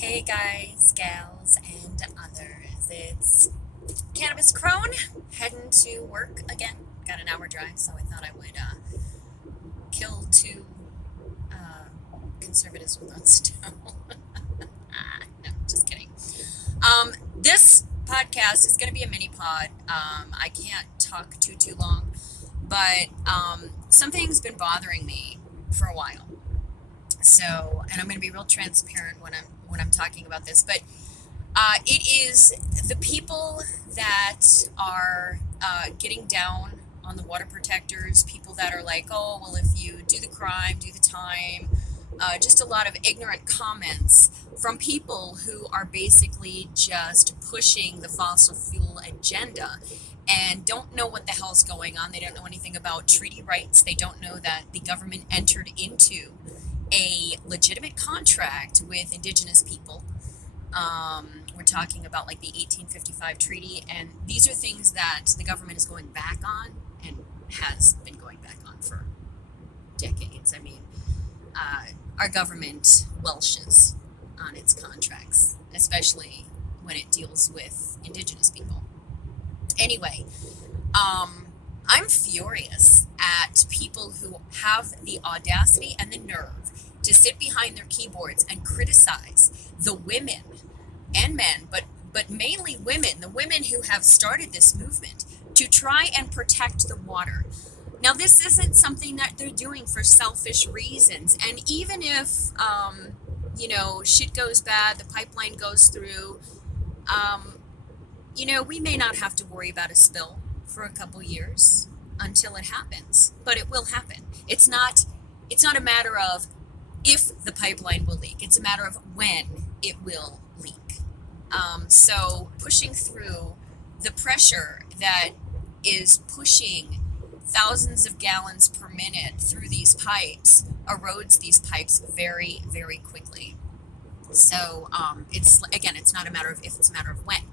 Hey guys, gals, and others. It's Cannabis Crone heading to work again. Got an hour drive, so I thought I would kill two conservatives with one stone. No, just kidding. This podcast is going to be a mini pod. I can't talk too long, but something's been bothering me for a while. So, and I'm going to be real transparent when I'm talking about this, but it is the people that are getting down on the water protectors, people that are like, oh, well, if you do the crime, do the time. Just a lot of ignorant comments from people who are basically just pushing the fossil fuel agenda and don't know what the hell's going on. They don't know anything about treaty rights. They don't know that the government entered into a legitimate contract with indigenous people. We're talking about like the 1855 treaty, and these are things that the government is going back on and has been going back on for decades. I mean, our government welshes on its contracts, especially when it deals with indigenous people. Anyway, I'm furious at people who have the audacity and the nerve to sit behind their keyboards and criticize the women and men, but mainly women, the women who have started this movement to try and protect the water. Now, this isn't something that they're doing for selfish reasons, and even if shit goes bad, the pipeline goes through, we may not have to worry about a spill for a couple years until it happens, but it will happen. It's not a matter of if the pipeline will leak. It's a matter of when it will leak. So pushing through the pressure that is pushing thousands of gallons per minute through these pipes erodes these pipes very, very quickly. So it's not a matter of if, it's a matter of when.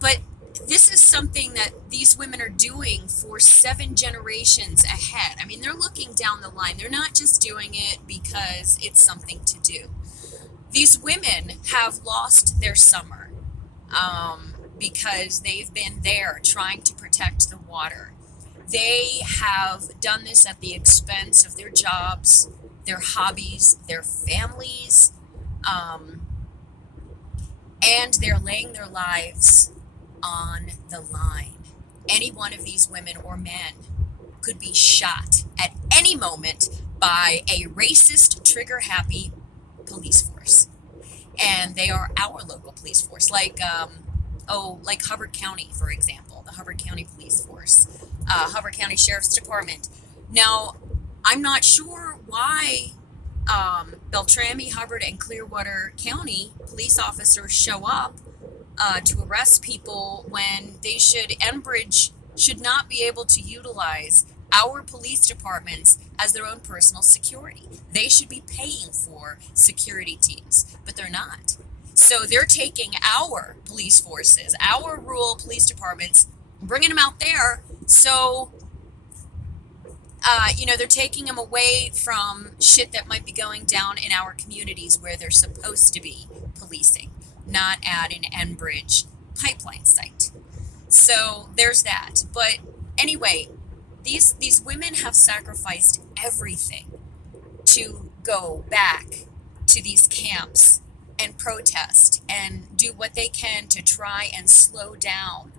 But this is something that these women are doing for 7 generations ahead. I mean, they're looking down the line. They're not just doing it because it's something to do. These women have lost their summer because they've been there trying to protect the water. They have done this at the expense of their jobs, their hobbies, their families, and they're laying their lives on the line. Any one of these women or men could be shot at any moment by a racist, trigger-happy police force. And they are our local police force, like Hubbard County, for example, the Hubbard County Police Force, Hubbard County Sheriff's Department. Now, I'm not sure why Beltrami, Hubbard, and Clearwater County police officers show up to arrest people when Enbridge should not be able to utilize our police departments as their own personal security. They should be paying for security teams, but they're not. So they're taking our police forces, our rural police departments, bringing them out there. So, they're taking them away from shit that might be going down in our communities where they're supposed to be policing, not at an Enbridge pipeline site. So there's that. But anyway, these women have sacrificed everything to go back to these camps and protest and do what they can to try and slow down.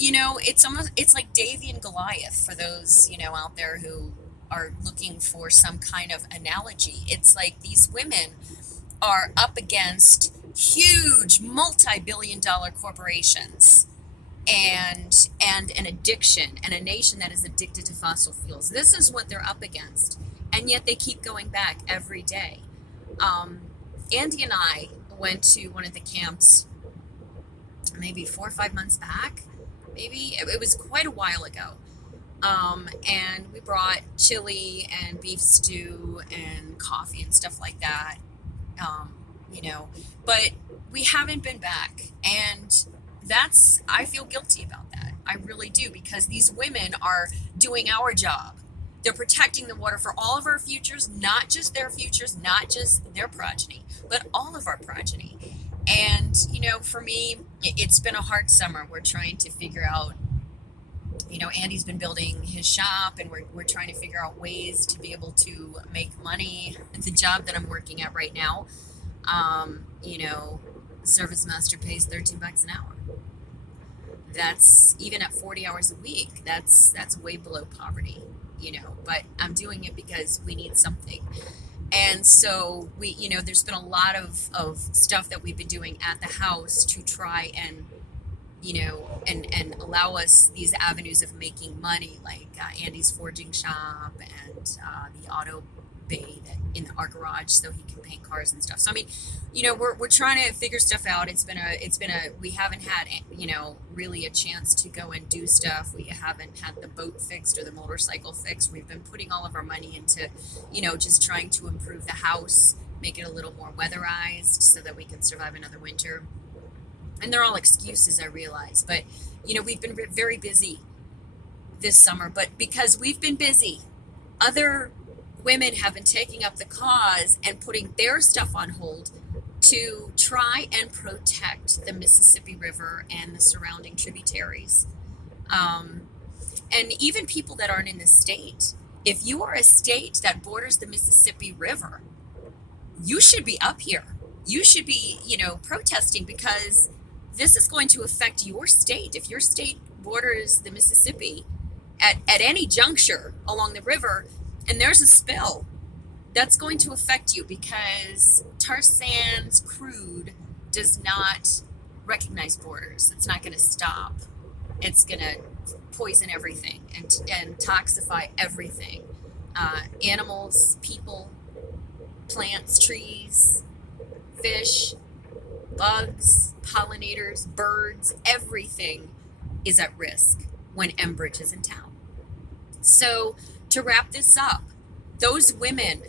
It's like Davy and Goliath for those, out there who are looking for some kind of analogy. It's like these women are up against huge multi-billion-dollar corporations and an addiction and a nation that is addicted to fossil fuels. This is what they're up against, and yet they keep going back every day. Andy and I went to one of the camps maybe 4 or 5 months back. Maybe it was quite a while ago. And we brought chili and beef stew and coffee and stuff like that. But we haven't been back, and I feel guilty about that. I really do, because these women are doing our job. They're protecting the water for all of our futures, not just their futures, not just their progeny, but all of our progeny. And, you know, for me, it's been a hard summer. We're trying to figure out, you know, Andy's been building his shop, and we're trying to figure out ways to be able to make money at the job that I'm working at right now. You know, Service Master pays $13 an hour. That's even at 40 hours a week. That's way below poverty, you know, but I'm doing it because we need something. And so we, you know, there's been a lot of stuff that we've been doing at the house to try and, you know, and allow us these avenues of making money, like Andy's forging shop and the auto bay that in our garage so he can paint cars and stuff. So I mean, you know, we're trying to figure stuff out. It's been a we haven't had, you know, really a chance to go and do stuff. We haven't had the boat fixed or the motorcycle fixed. We've been putting all of our money into, you know, just trying to improve the house, make it a little more weatherized so that we can survive another winter. And they're all excuses, I realize, but you know, we've been very busy this summer, but because we've been busy, other women have been taking up the cause and putting their stuff on hold to try and protect the Mississippi River and the surrounding tributaries. And even people that aren't in the state, if you are a state that borders the Mississippi River, you should be up here. You should be, you know, protesting, because this is going to affect your state. If your state borders the Mississippi at any juncture along the river and there's a spill, that's going to affect you, because tar sands crude does not recognize borders. It's not going to stop. It's going to poison everything and toxify everything. Animals, people, plants, trees, fish, bugs, pollinators, birds, everything is at risk when Enbridge is in town. So to wrap this up, those women,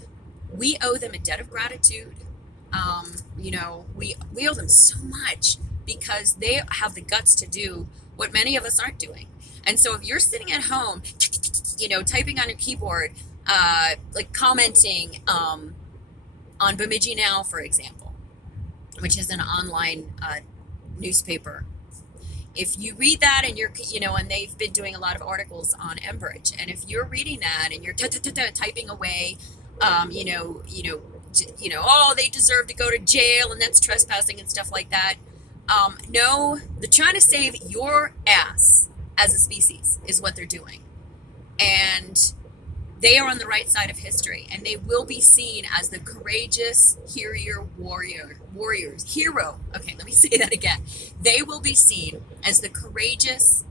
we owe them a debt of gratitude. You know, we owe them so much, because they have the guts to do what many of us aren't doing. And so if you're sitting at home, you know, typing on your keyboard, like commenting on Bemidji Now, for example, which is an online newspaper. If you read that and you're, you know, and they've been doing a lot of articles on Enbridge, and if you're reading that and you're typing away, oh, they deserve to go to jail and that's trespassing and stuff like that. No, they're trying to save your ass as a species is what they're doing. And they are on the right side of history, and they will be seen as the courageous hero. Okay, let me say that again. They will be seen as the courageous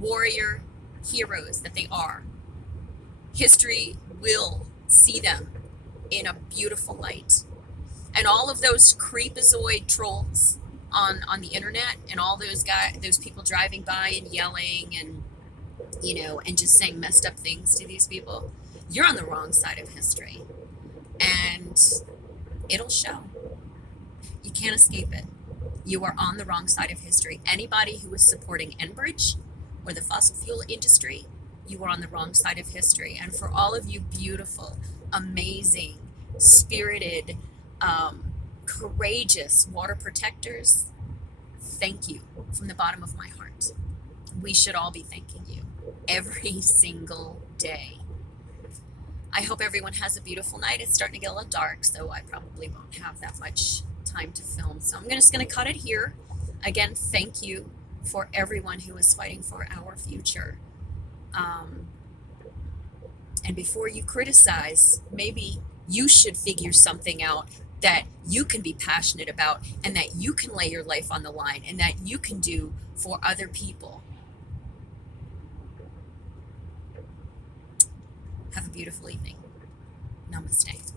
warrior heroes that they are. History will see them in a beautiful light. And all of those creepazoid trolls on the internet, and all those people driving by and yelling and, you know, and just saying messed up things to these people, you're on the wrong side of history, and it'll show. You can't escape it. You are on the wrong side of history. Anybody who is supporting Enbridge or the fossil fuel industry, you are on the wrong side of history. And for all of you beautiful, amazing, spirited, courageous water protectors, thank you from the bottom of my heart. We should all be thanking you every single day. I hope everyone has a beautiful night. It's starting to get a little dark, so I probably won't have that much time to film. So I'm just going to cut it here. Again, thank you for everyone who is fighting for our future. And before you criticize, maybe you should figure something out that you can be passionate about, and that you can lay your life on the line, and that you can do for other people. Have a beautiful evening. Namaste.